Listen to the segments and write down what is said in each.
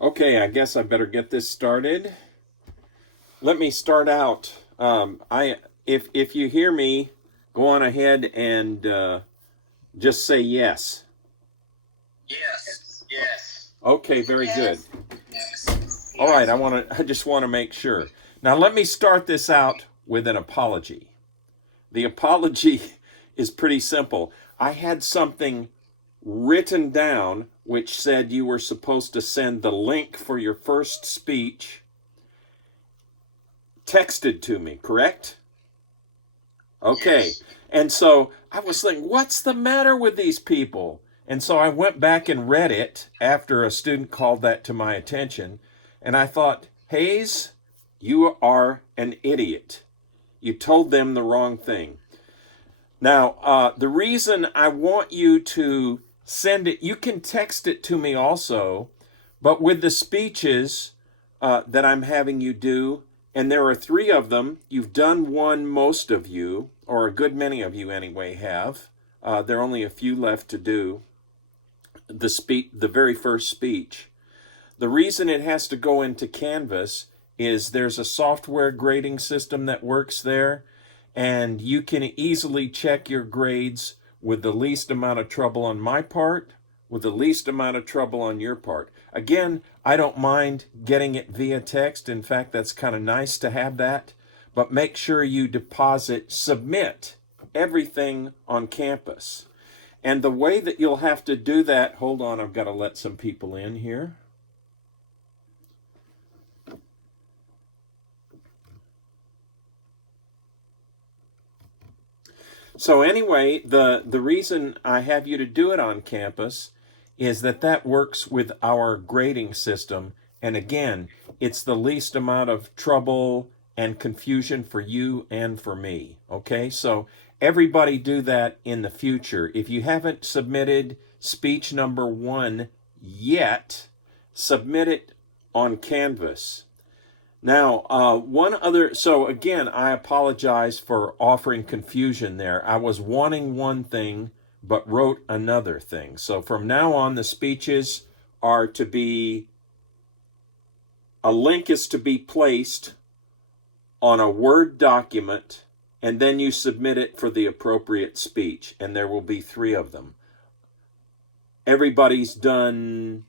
Okay, I guess I better get this started. Let me start out. If you hear me, go on ahead and just say yes. Yes. Yes. Okay, very good. All right, I just want to make sure. Now let me start this out with an apology. The apology is pretty simple. I had something written down which said you were supposed to send the link for your first speech texted to me, correct? Okay. Yes. And so I was thinking, what's the matter with these people? And so I went back and read it after a student called that to my attention. And I thought, Hayes, you are an idiot. You told them the wrong thing. Now, the reason I want you to send it, you can text it to me also, but with the speeches that I'm having you do, and there are 3 of them. You've done one, most of you, or a good many of you anyway, have. There are only a few left to do. The very first speech. The reason it has to go into Canvas is there's a software grading system that works there, and you can easily check your grades with the least amount of trouble on my part, with the least amount of trouble on your part. Again, I don't mind getting it via text. In fact, that's kind of nice to have that. But make sure you submit everything on campus. And the way that you'll have to do that, hold on, I've got to let some people in here. So anyway, the reason I have you to do it on campus is that works with our grading system. And again, it's the least amount of trouble and confusion for you and for me. Okay, so everybody do that in the future. If you haven't submitted speech number 1 yet, submit it on Canvas. Now, so again, I apologize for offering confusion there. I was wanting one thing, but wrote another thing. So from now on, the speeches are to be, a link is to be placed on a Word document, and then you submit it for the appropriate speech, and there will be 3 of them. Everybody's done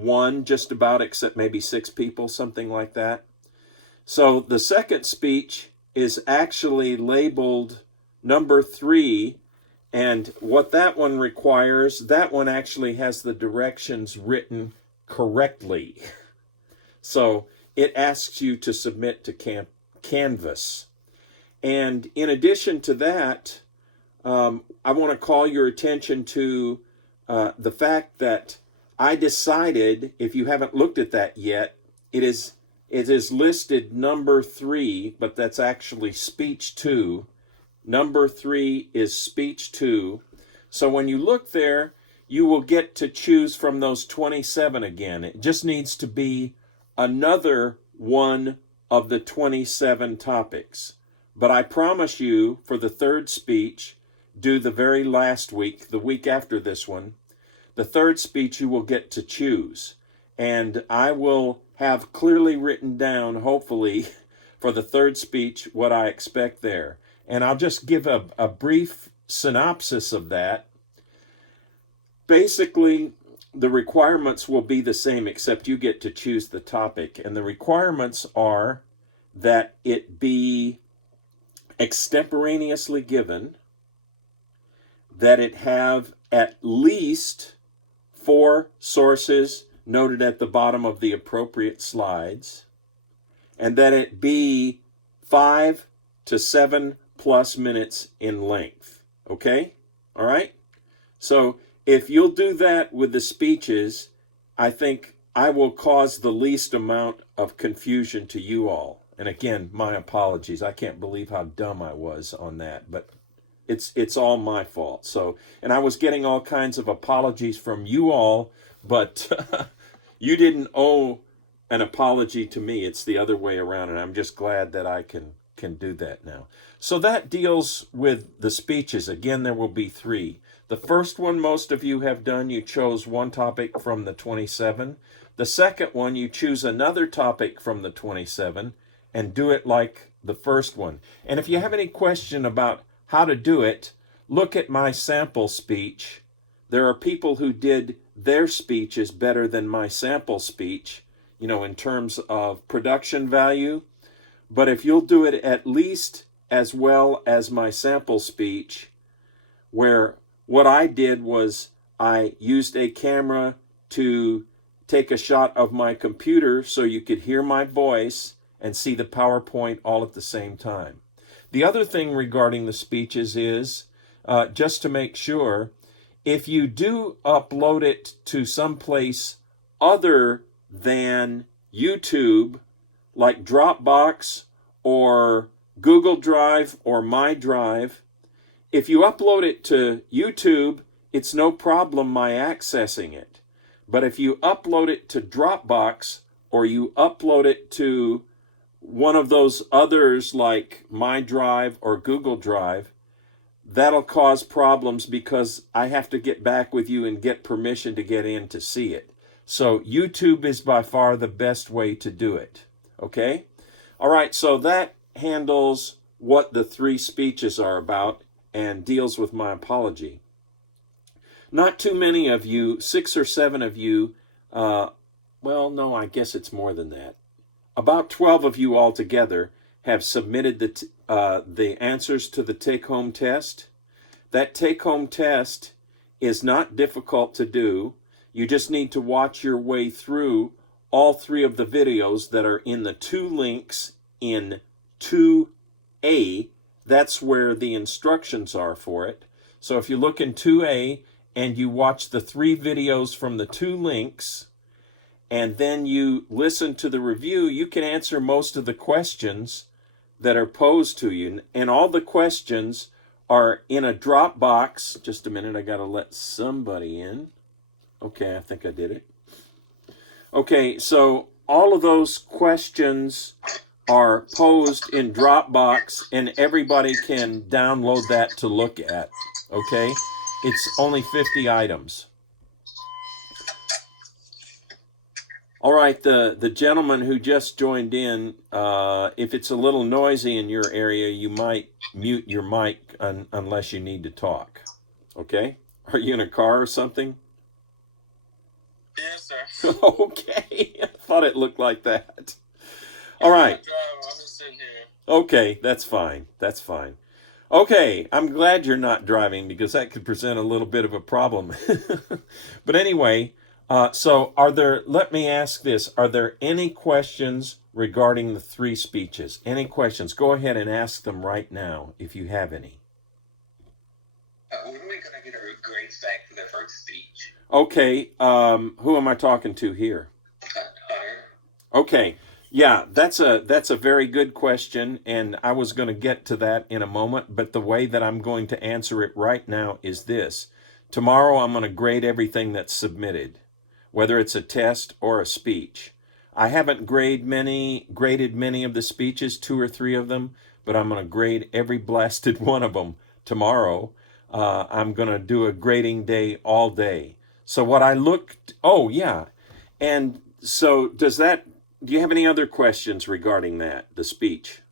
one just about, except maybe 6 people, something like that. So the second speech is actually labeled number 3, and what that one requires, that one actually has the directions written correctly. So it asks you to submit to Canvas. And in addition to that, I want to call your attention to the fact that I decided, if you haven't looked at that yet, it is listed number 3, but that's actually speech 2. Number 3 is speech 2. So when you look there, you will get to choose from those 27 again. It just needs to be another one of the 27 topics. But I promise you, for the third speech, due the very last week, the week after this one, the third speech you will get to choose. And I will have clearly written down, hopefully, for the third speech, what I expect there. And I'll just give a brief synopsis of that. Basically, the requirements will be the same, except you get to choose the topic. And the requirements are that it be extemporaneously given, that it have at least 4 sources noted at the bottom of the appropriate slides, and that it be 5 to 7 plus minutes in length. Okay? All right? So if you'll do that with the speeches, I think I will cause the least amount of confusion to you all. And again, my apologies. I can't believe how dumb I was on that, but it's all my fault. So, and I was getting all kinds of apologies from you all, but you didn't owe an apology to me. It's the other way around, and I'm just glad that I can do that now. So that deals with the speeches. Again, there will be 3. The first one most of you have done, you chose one topic from the 27. The second one, you choose another topic from the 27 and do it like the first one. And if you have any question about how to do it, look at my sample speech. There are people who did their speeches better than my sample speech, in terms of production value. But if you'll do it at least as well as my sample speech, where what I did was I used a camera to take a shot of my computer so you could hear my voice and see the PowerPoint all at the same time. The other thing regarding the speeches is, just to make sure, if you do upload it to some place other than YouTube, like Dropbox or Google Drive or My Drive, if you upload it to YouTube, it's no problem my accessing it. But if you upload it to Dropbox or you upload it to one of those others like My Drive or Google Drive, that'll cause problems because I have to get back with you and get permission to get in to see it. So YouTube is by far the best way to do it. Okay? All right, so that handles what the 3 speeches are about and deals with my apology. Not too many of you, 6 or 7 of you, well, no, I guess it's more than that. About 12 of you altogether have submitted the answers to the take-home test. That take-home test is not difficult to do. You just need to watch your way through all 3 of the videos that are in the 2 links in 2A. That's where the instructions are for it. So if you look in 2A and you watch the 3 videos from the 2 links, and then you listen to the review, you can answer most of the questions that are posed to you. And all the questions are in a Dropbox. Just a minute, I got to let somebody in. Okay, I think I did it. Okay, so all of those questions are posed in Dropbox, and everybody can download that to look at. Okay? It's only 50 items. All right, the gentleman who just joined in, if it's a little noisy in your area, you might mute your mic unless you need to talk. Okay? Are you in a car or something? Yes, sir. sir. Okay, I thought it looked like that. All right. I'm just sitting here. Okay, that's fine. That's fine. Okay, I'm glad you're not driving because that could present a little bit of a problem. But anyway, let me ask this. Are there any questions regarding the three speeches? Any questions? Go ahead and ask them right now if you have any. When are we going to get our grades back for the first speech? Okay, who am I talking to here? Hunter. Okay. Yeah, that's a very good question, and I was going to get to that in a moment, but the way that I'm going to answer it right now is this. Tomorrow I'm going to grade everything that's submitted, whether it's a test or a speech. I haven't graded many of the speeches, 2 or 3 of them, but I'm going to grade every blasted one of them tomorrow. I'm going to do a grading day all day. So oh yeah, and so do you have any other questions regarding the speech?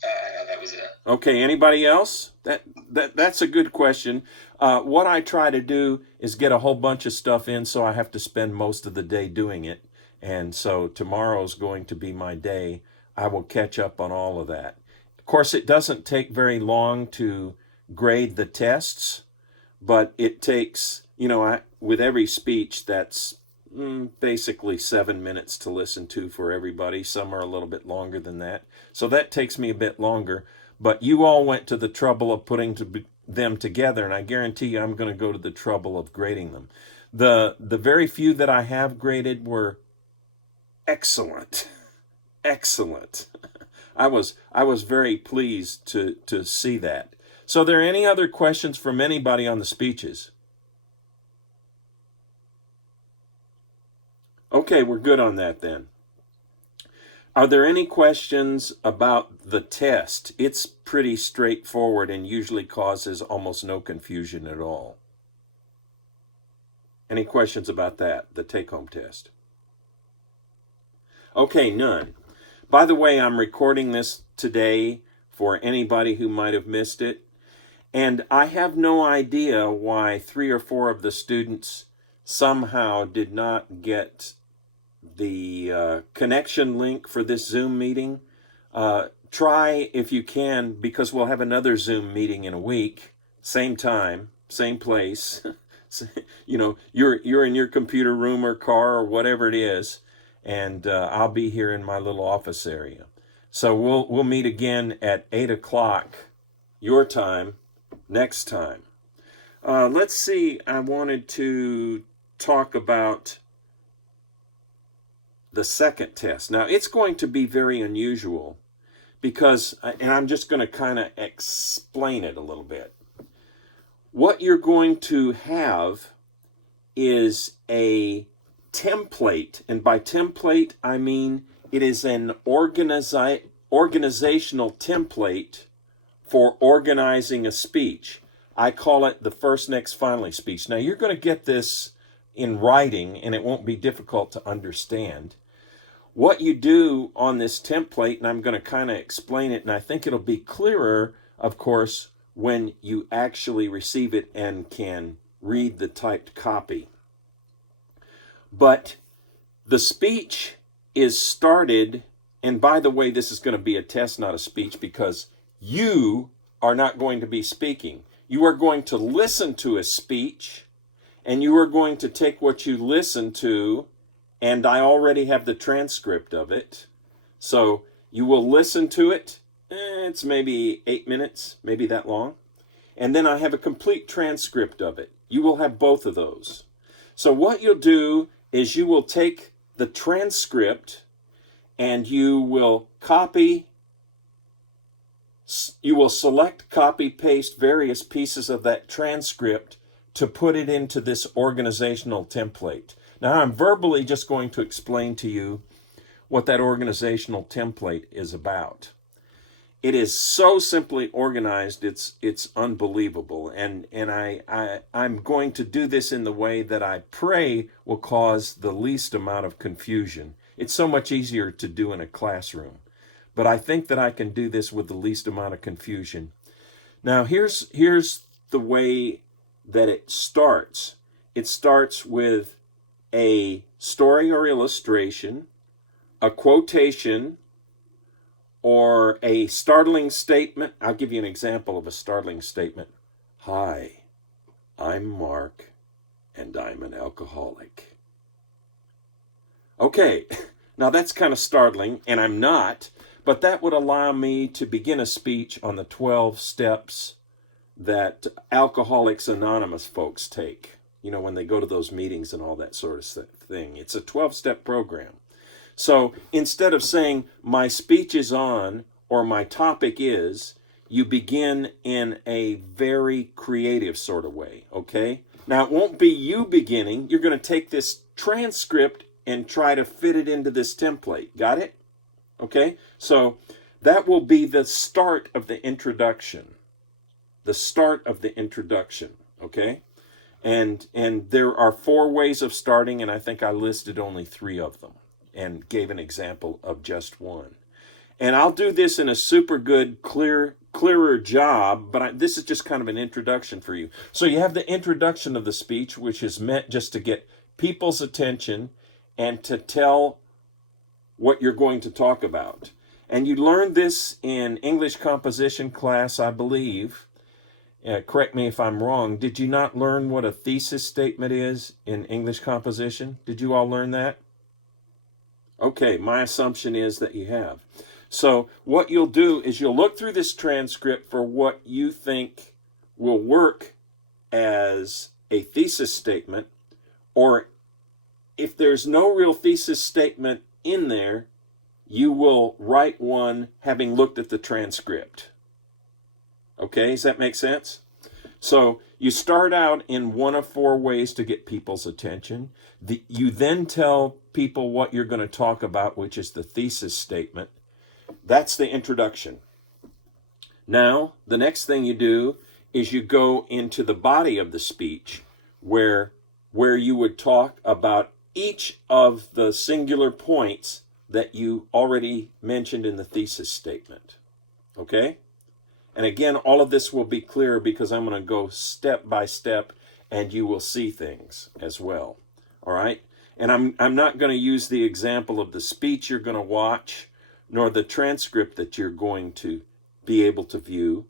That was it. Okay, anybody else? That's a good question. What I try to do is get a whole bunch of stuff in, so I have to spend most of the day doing it. And so tomorrow's going to be my day. I will catch up on all of that. Of course, it doesn't take very long to grade the tests, but it takes, with every speech, that's basically 7 minutes to listen to for everybody. Some are a little bit longer than that. So that takes me a bit longer. But you all went to the trouble of putting them together, and I guarantee you I'm going to go to the trouble of grading them. The very few that I have graded were excellent. Excellent. I was very pleased to see that. So are there any other questions from anybody on the speeches? Okay, we're good on that then. Are there any questions about the test? It's pretty straightforward and usually causes almost no confusion at all. Any questions about that, the take-home test? Okay, none. By the way, I'm recording this today for anybody who might have missed it. And I have no idea why 3 or 4 of the students somehow did not get the connection link for this Zoom meeting. Try if you can, because we'll have another Zoom meeting in a week, same time, same place. You're in your computer room or car or whatever it is, and I'll be here in my little office area. So we'll meet again at 8 o'clock your time next time. Let's see. I wanted to talk about the second test. Now, it's going to be very unusual because, and I'm just going to kind of explain it a little bit. What you're going to have is a template, and by template, I mean it is an organizational template for organizing a speech. I call it the first, next, finally speech. Now, you're going to get this in writing, and it won't be difficult to understand. What you do on this template, and I'm going to kind of explain it, and I think it'll be clearer, of course, when you actually receive it and can read the typed copy. But the speech is started, and by the way, this is going to be a test, not a speech, because you are not going to be speaking. You are going to listen to a speech, and you are going to take what you listen to, and I already have the transcript of it. So you will listen to it. It's maybe 8 minutes, maybe that long. And then I have a complete transcript of it. You will have both of those. So what you'll do is you will take the transcript and you will select, copy, paste various pieces of that transcript to put it into this organizational template. Now, I'm verbally just going to explain to you what that organizational template is about. It is so simply organized, it's unbelievable. And I'm going to do this in the way that I pray will cause the least amount of confusion. It's so much easier to do in a classroom. But I think that I can do this with the least amount of confusion. Now, here's the way that it starts. It starts with a story or illustration, a quotation, or a startling statement. I'll give you an example of a startling statement. Hi, I'm Mark, and I'm an alcoholic. Okay, now that's kind of startling, and I'm not, but that would allow me to begin a speech on the 12 steps that Alcoholics Anonymous folks take, when they go to those meetings and all that sort of thing. It's a 12-step program. So instead of saying my speech is on or my topic is, you begin in a very creative sort of way, okay? Now, it won't be you beginning. You're going to take this transcript and try to fit it into this template. Got it? Okay? So that will be the start of the introduction. The start of the introduction, okay? And there are 4 ways of starting, and I think I listed only 3 of them and gave an example of just one. And I'll do this in a super good, clearer job, but this is just kind of an introduction for you. So you have the introduction of the speech, which is meant just to get people's attention and to tell what you're going to talk about. And you learned this in English composition class, I believe. Correct me if I'm wrong. Did you not learn what a thesis statement is in English composition? Did you all learn that? Okay, my assumption is that you have. So what you'll do is you'll look through this transcript for what you think will work as a thesis statement, or if there's no real thesis statement in there, you will write one having looked at the transcript. Okay, does that make sense? So you start out in one of 4 ways to get people's attention. You then tell people what you're going to talk about, which is the thesis statement. That's the introduction. Now, the next thing you do is you go into the body of the speech where you would talk about each of the singular points that you already mentioned in the thesis statement. Okay? And again, all of this will be clear because I'm going to go step by step and you will see things as well. All right? And I'm not going to use the example of the speech you're going to watch, nor the transcript that you're going to be able to view,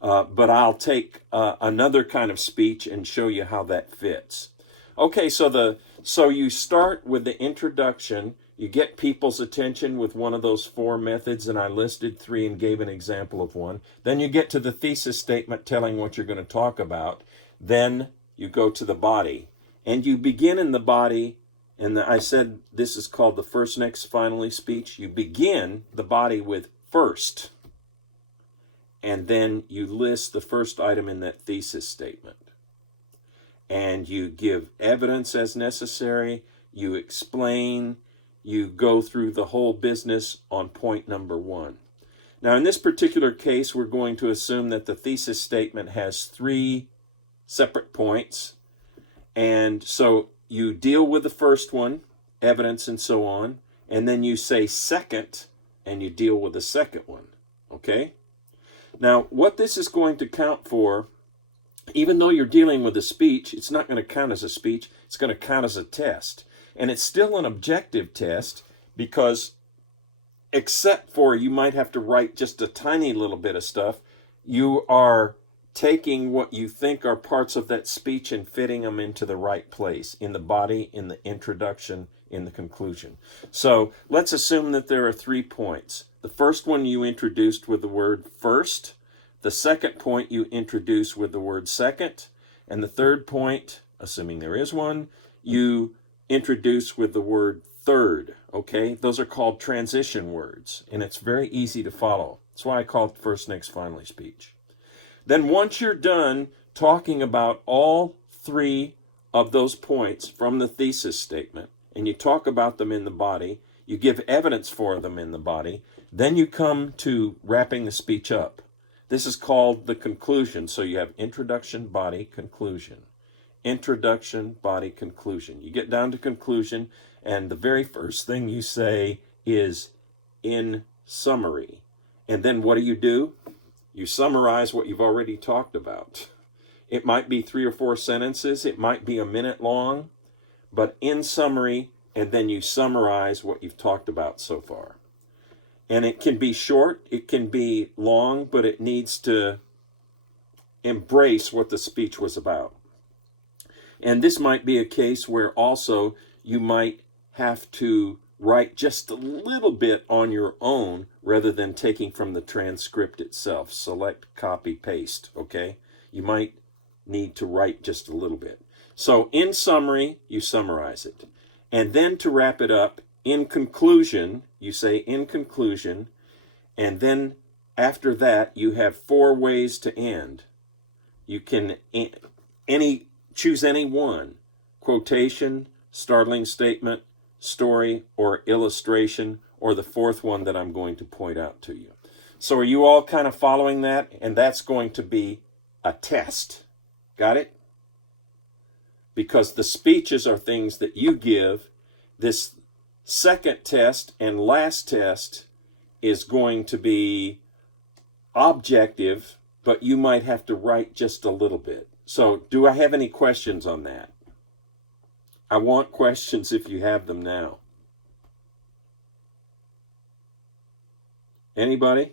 but I'll take another kind of speech and show you how that fits. Okay, so you start with the introduction. You get people's attention with one of those 4 methods, and I listed 3 and gave an example of one. Then you get to the thesis statement telling what you're going to talk about. Then you go to the body, and you begin in the body. And I said this is called the first, next, finally speech. You begin the body with first, and then you list the first item in that thesis statement. And you give evidence as necessary, you explain, you go through the whole business on point number 1. Now, in this particular case, we're going to assume that the thesis statement has 3 separate points. And so you deal with the first one, evidence and so on, and then you say second, and you deal with the second one, okay? Now, what this is going to count for, even though you're dealing with a speech, it's not going to count as a speech, it's going to count as a test. And it's still an objective test because, except for you might have to write just a tiny little bit of stuff, you are taking what you think are parts of that speech and fitting them into the right place, in the body, in the introduction, in the conclusion. So let's assume that there are 3 points. The first one you introduced with the word first. The second point you introduce with the word second. And the third point, assuming there is one, you introduce with the word third. Okay? Those are called transition words, and it's very easy to follow. That's why I call it first, next, finally speech. Then once you're done talking about all 3 of those points from the thesis statement, and you talk about them in the body, you give evidence for them in the body, then you come to wrapping the speech up. This is called the conclusion. So you have introduction, body, conclusion. Introduction, body, conclusion. You get down to conclusion, and the very first thing you say is in summary. And then what do? You summarize what you've already talked about. It might be 3 or 4 sentences. It might be a minute long. but in summary, and then you summarize what you've talked about so far. And it can be short, it can be long, but it needs to embrace what the speech was about. And this might be a case where also you might have to write just a little bit on your own rather than taking from the transcript itself. Select, copy, paste, okay? You might need to write just a little bit. So in summary, you summarize it. And then to wrap it up, in conclusion, you say in conclusion, and then after that, you have 4 ways to end. You can choose any one: quotation, startling statement, story, or illustration, or the 4th one that I'm going to point out to you. So are you all kind of following that? And that's going to be a test. Got it? Because the speeches are things that you give. This second test and last test is going to be objective, but you might have to write just a little bit. So do I have any questions on that? I want questions if you have them now. Anybody?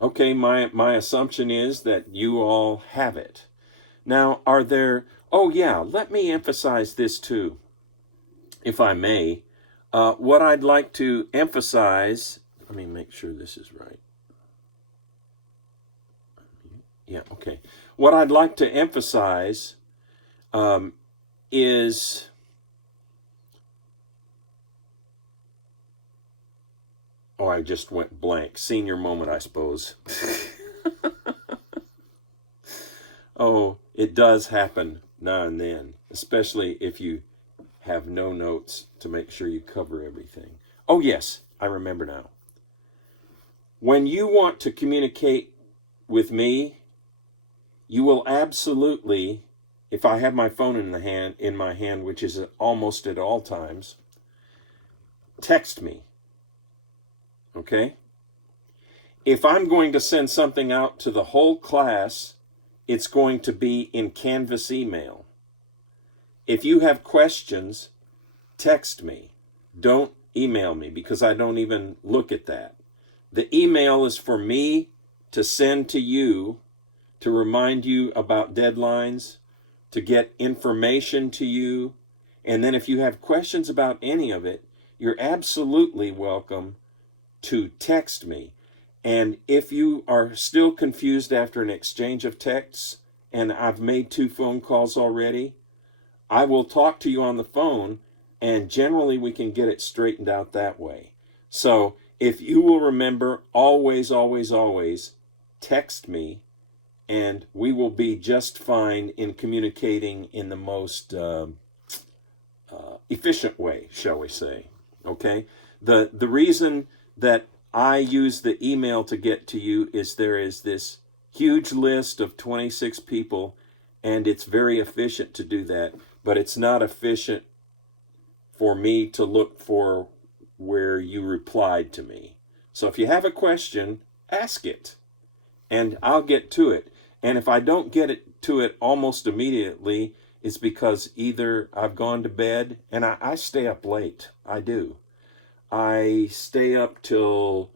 Okay, my assumption is that you all have it. Now, are there... Oh, yeah, let me emphasize this too, if I may. What I'd like to emphasize... Let me make sure this is right. Yeah, okay. What I'd like to emphasize is... Oh, I just went blank. Senior moment, I suppose. Oh, it does happen now and then, especially if you have no notes to make sure you cover everything. Oh, yes, I remember now. When you want to communicate with me, you will absolutely, if I have my phone in my hand, which is almost at all times, text me. Okay? If I'm going to send something out to the whole class, it's going to be in Canvas email. If you have questions, text me. Don't email me because I don't even look at that. The email is for me to send to you, to remind you about deadlines, to get information to you. And then if you have questions about any of it, you're absolutely welcome to text me. And if you are still confused after an exchange of texts, and I've made 2 phone calls already, I will talk to you on the phone, and generally we can get it straightened out that way. So if you will remember, always, always, always text me, and we will be just fine in communicating in the most efficient way, shall we say. Okay? The reason that I use the email to get to you is there is this huge list of 26 people, and it's very efficient to do that, but it's not efficient for me to look for where you replied to me. So if you have a question, ask it, and I'll get to it. And if I don't get to it almost immediately, it's because either I've gone to bed, and I stay up late. I do. I stay up till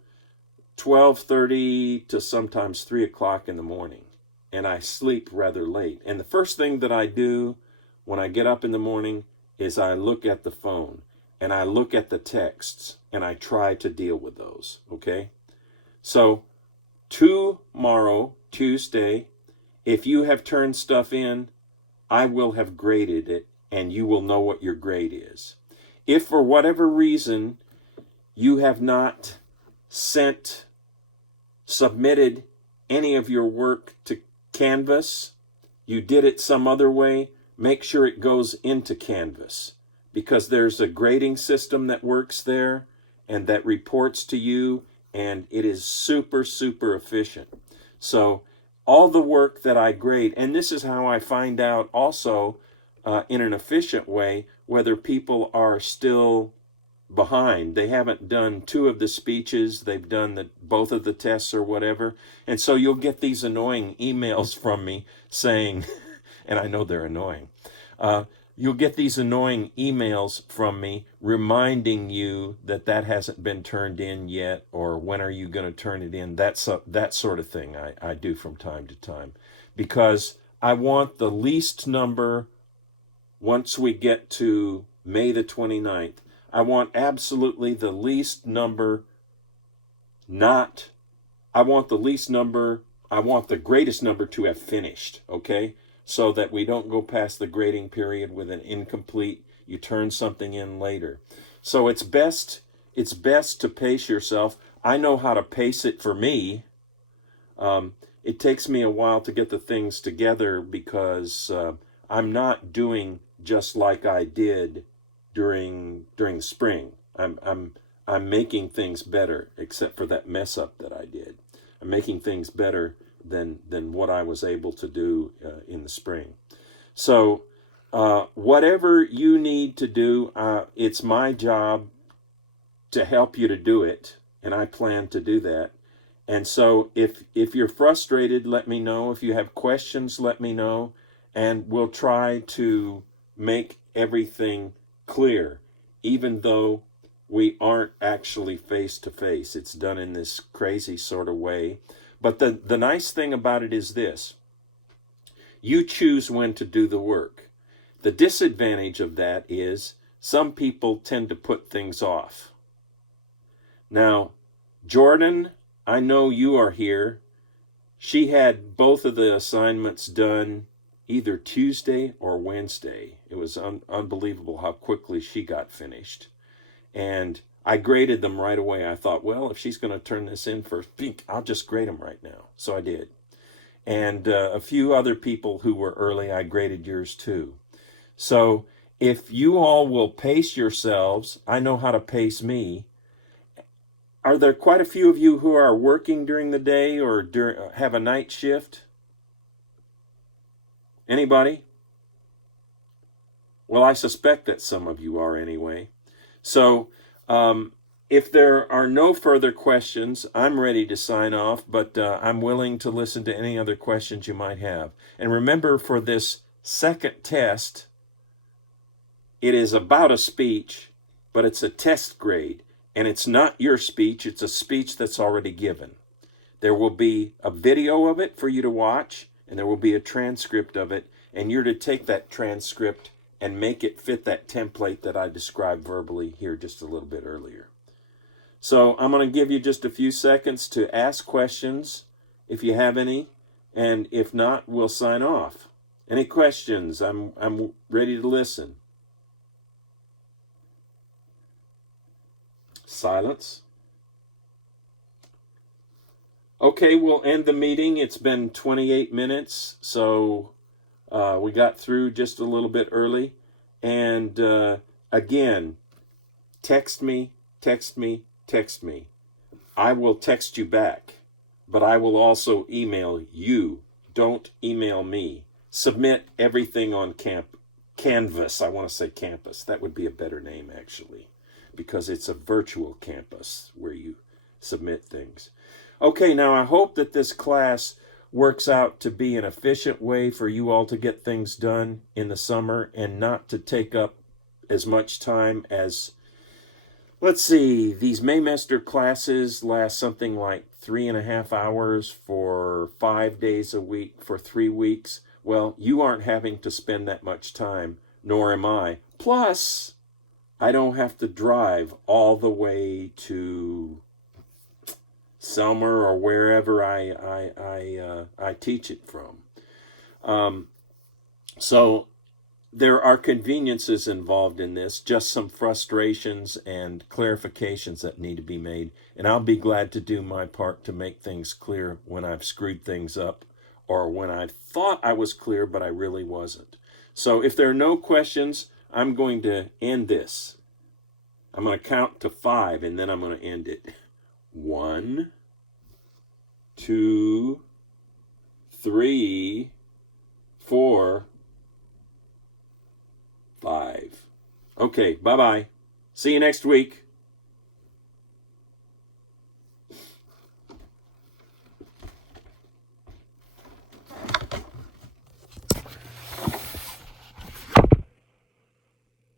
12:30 to sometimes 3 o'clock in the morning, and I sleep rather late. And the first thing that I do when I get up in the morning is I look at the phone, and I look at the texts, and I try to deal with those, okay? So tomorrow, Tuesday, if you have turned stuff in, I will have graded it, and you will know what your grade is. If for whatever reason you have not submitted any of your work to Canvas, you did it some other way, make sure it goes into Canvas, because there's a grading system that works there and that reports to you, and it is super, super efficient. So all the work that I grade, and this is how I find out also in an efficient way whether people are still behind. They haven't done 2 of the speeches, they've done both of the tests or whatever, and so you'll get these annoying emails from me saying, and I know they're annoying. You'll get these annoying emails from me reminding you that that hasn't been turned in yet, or when are you going to turn it in. That sort of thing I do from time to time, because I want the least number. Once we get to May the 29th, I want absolutely the least number, I want the greatest number to have finished, okay? So that we don't go past the grading period with an incomplete, you turn something in later. So it's best to pace yourself. I know how to pace it for me. It takes me a while to get the things together because I'm not doing just like I did during the spring. I'm making things better, except for that mess up that I did. I'm making things better than what I was able to do in the spring. So whatever you need to do, it's my job to help you to do it, and I plan to do that. And so if you're frustrated, let me know. If you have questions, let me know, and we'll try to make everything clear, even though we aren't actually face to face. It's done in this crazy sort of way. But the nice thing about it is this: you choose when to do the work. The disadvantage of that is some people tend to put things off. Now, Jordan, I know you are here. She had both of the assignments done either Tuesday or Wednesday. It was unbelievable how quickly she got finished. And I graded them right away. I thought, well, if she's going to turn this in first, I'll just grade them right now. So I did. And a few other people who were early, I graded yours too. So if you all will pace yourselves, I know how to pace me. Are there quite a few of you who are working during the day or have a night shift? Anybody? Well, I suspect that some of you are anyway. So if there are no further questions, I'm ready to sign off, but I'm willing to listen to any other questions you might have. And remember, for this second test, it is about a speech, but it's a test grade. And it's not your speech, it's a speech that's already given. There will be a video of it for you to watch, and there will be a transcript of it, and you're to take that transcript and make it fit that template that I described verbally here just a little bit earlier. So I'm going to give you just a few seconds to ask questions if you have any, and if not, we'll sign off. Any questions? I'm ready to listen. Silence. Okay, we'll end the meeting. It's been 28 minutes, so we got through just a little bit early. And again, text me. I will text you back, but I will also email you. Don't email me. Submit everything on Canvas. I want to say campus. That would be a better name, actually, because it's a virtual campus where you submit things. Okay, now I hope that this class works out to be an efficient way for you all to get things done in the summer and not to take up as much time as, let's see, these Maymester classes last something like 3.5 hours for 5 days a week for 3 weeks. Well, you aren't having to spend that much time, nor am I. Plus, I don't have to drive all the way to Selmer or wherever I teach it from. So there are conveniences involved in this, just some frustrations and clarifications that need to be made. And I'll be glad to do my part to make things clear when I've screwed things up or when I thought I was clear, but I really wasn't. So if there are no questions, I'm going to end this. I'm going to count to 5 and then I'm going to end it. 1, 2, 3, 4, 5. Okay, bye-bye. See you next week.